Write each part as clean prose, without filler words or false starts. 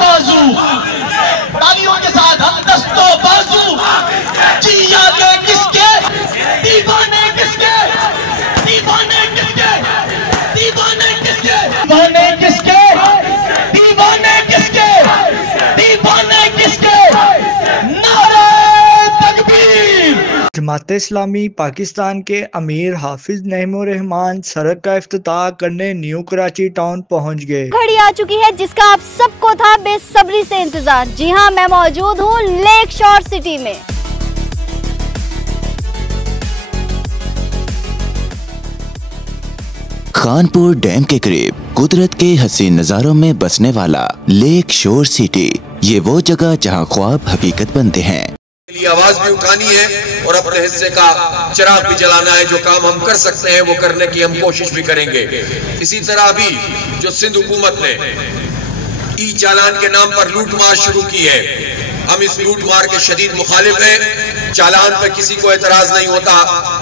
بازو، تالیوں کے ساتھ ہم دستوں بازو، جی آگے کس کے، دیوانے کس کے، دیوانے کس کے، دیوانے کس کے، دیوانے کس کے، دیوانے کس کے، دیوانے کس کے، نعرہ تکبیر۔ جماعت اسلامی پاکستان کے امیر حافظ نعیم الرحمان سڑک کا افتتاح کرنے نیو کراچی ٹاؤن پہنچ گئے۔ گھڑی آ چکی ہے جس کا آپ سب کو تھا بے صبری سے انتظار۔ جی ہاں، میں موجود ہوں لیک شور سٹی میں۔ خانپور ڈیم کے قریب قدرت کے حسین نظاروں میں بسنے والا لیک شور سٹی، یہ وہ جگہ جہاں خواب حقیقت بنتے ہیں۔ آواز بھی اٹھانی ہے اور اپنے حصے کا چراغ بھی جلانا ہے۔ جو کام ہم کر سکتے ہیں وہ کرنے کی ہم کوشش بھی کریں گے۔ اسی طرح بھی جو سندھ حکومت نے ای چالان کے نام پر لوٹ مار شروع کی ہے، ہم اس لوٹ مار کے شدید مخالف ہیں۔ چالان پہ کسی کو اعتراض نہیں ہوتا،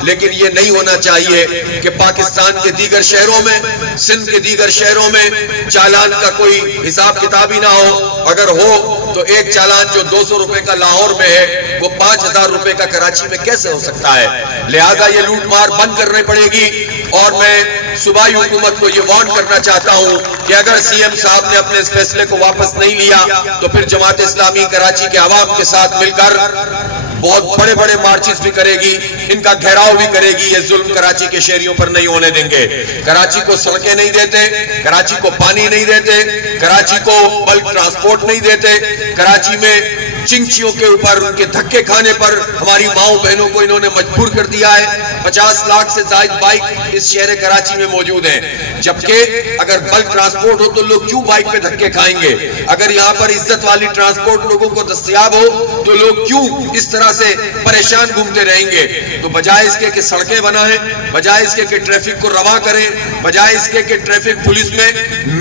لیکن یہ نہیں ہونا چاہیے کہ پاکستان کے دیگر شہروں میں، سندھ کے دیگر شہروں میں چالان کا کوئی حساب کتاب ہی نہ ہو۔ اگر ہو تو ایک چالان جو 200 روپے کا لاہور میں ہے وہ 5000 روپے کا کراچی میں کیسے ہو سکتا ہے؟ لہذا یہ لوٹ مار بند کرنے پڑے گی، اور میں صوبائی حکومت کو یہ وارن کرنا چاہتا ہوں کہ اگر سی ایم صاحب نے اپنے اس فیصلے کو واپس نہیں لیا تو پھر جماعت اسلامی کراچی کے عوام کے ساتھ مل کر بہت بڑے بڑے مارچز بھی کرے گی، ان کا گھیراؤ بھی کرے گی۔ یہ ظلم کراچی کے شہریوں پر نہیں ہونے دیں گے۔ کراچی کو سڑکیں نہیں دیتے، کراچی کو پانی نہیں دیتے، کراچی کو بلک ٹرانسپورٹ نہیں دیتے، کراچی میں چنچیوں کے اوپر ان کے دھکے کھانے پر ہماری ماؤں بہنوں کو انہوں نے مجبور کر دیا ہے۔ 50 لاکھ سے زائد بائک اس شہر کراچی میں موجود ہیں، جبکہ اگر بلک ٹرانسپورٹ ہو تو لوگ کیوں بائک پہ دھکے کھائیں گے؟ اگر یہاں پر عزت والی ٹرانسپورٹ لوگوں کو دستیاب ہو تو لوگ کیوں اس طرح سے پریشان گھومتے رہیں گے؟ تو بجائے اس کے کہ سڑکیں بنائیں، بجائے اس کے کہ ٹریفک کو رواں کریں، بجائے اس کے کہ ٹریفک پولیس میں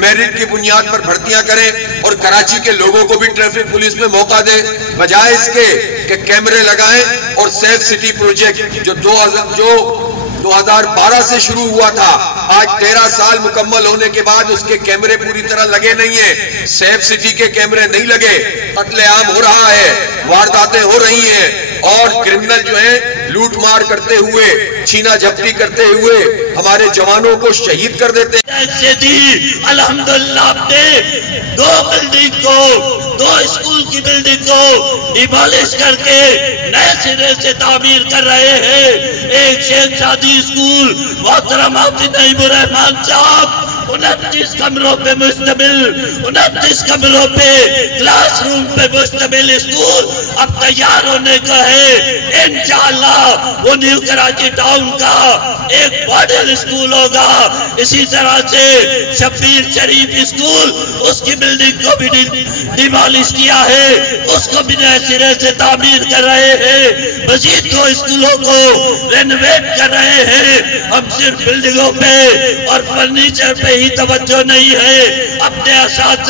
میرٹ کی بنیاد پر بھرتیاں کریں اور کراچی کے لوگوں کو بھی ٹریفک پولیس میں موقع دیں، بجائے اس کے کہ کیمرے لگائیں اور سیف سٹی پروجیکٹ جو 2012 سے شروع ہوا تھا، آج 13 سال مکمل ہونے کے بعد اس کے کیمرے پوری طرح لگے نہیں ہیں، سیف سٹی کے کیمرے نہیں لگے، قتل عام ہو رہا ہے، وارداتیں ہو رہی ہیں، اور کرمنل جو ہیں لوٹ مار کرتے ہوئے، چھینا جھپٹی کرتے ہوئے ہمارے جوانوں کو شہید کر دیتے ہیں۔ الحمدللہ آپ نے 2 بلڈنگ کو، 2 اسکول کی بلڈنگ کو ڈیمالش کر کے نئے سرے سے تعمیر کر رہے ہیں۔ ایک شیخ شادی اسکول محترم حافظ نعیم الرحمان صاحب 29 کمروں پہ مشتمل، 29 کمروں پہ کلاس روم پہ مشتمل اسکول اب تیار ہونے کا ہے۔ انشاءاللہ وہ نیو کراچی ٹاؤن کا ایک ماڈل اسکول ہوگا۔ اسی طرح سے شبیر شریف اسکول، اس کی بلڈنگ کو بھی ڈیمالش کیا ہے، اس کو بھی نئے سرے سے تعمیر کر رہے ہیں۔ مزید 2 اسکولوں کو رینویٹ کر رہے ہیں۔ ہم صرف بلڈنگوں پہ اور فرنیچر پہ ہی توجہ نہیں ہے، اپنے اساتذہ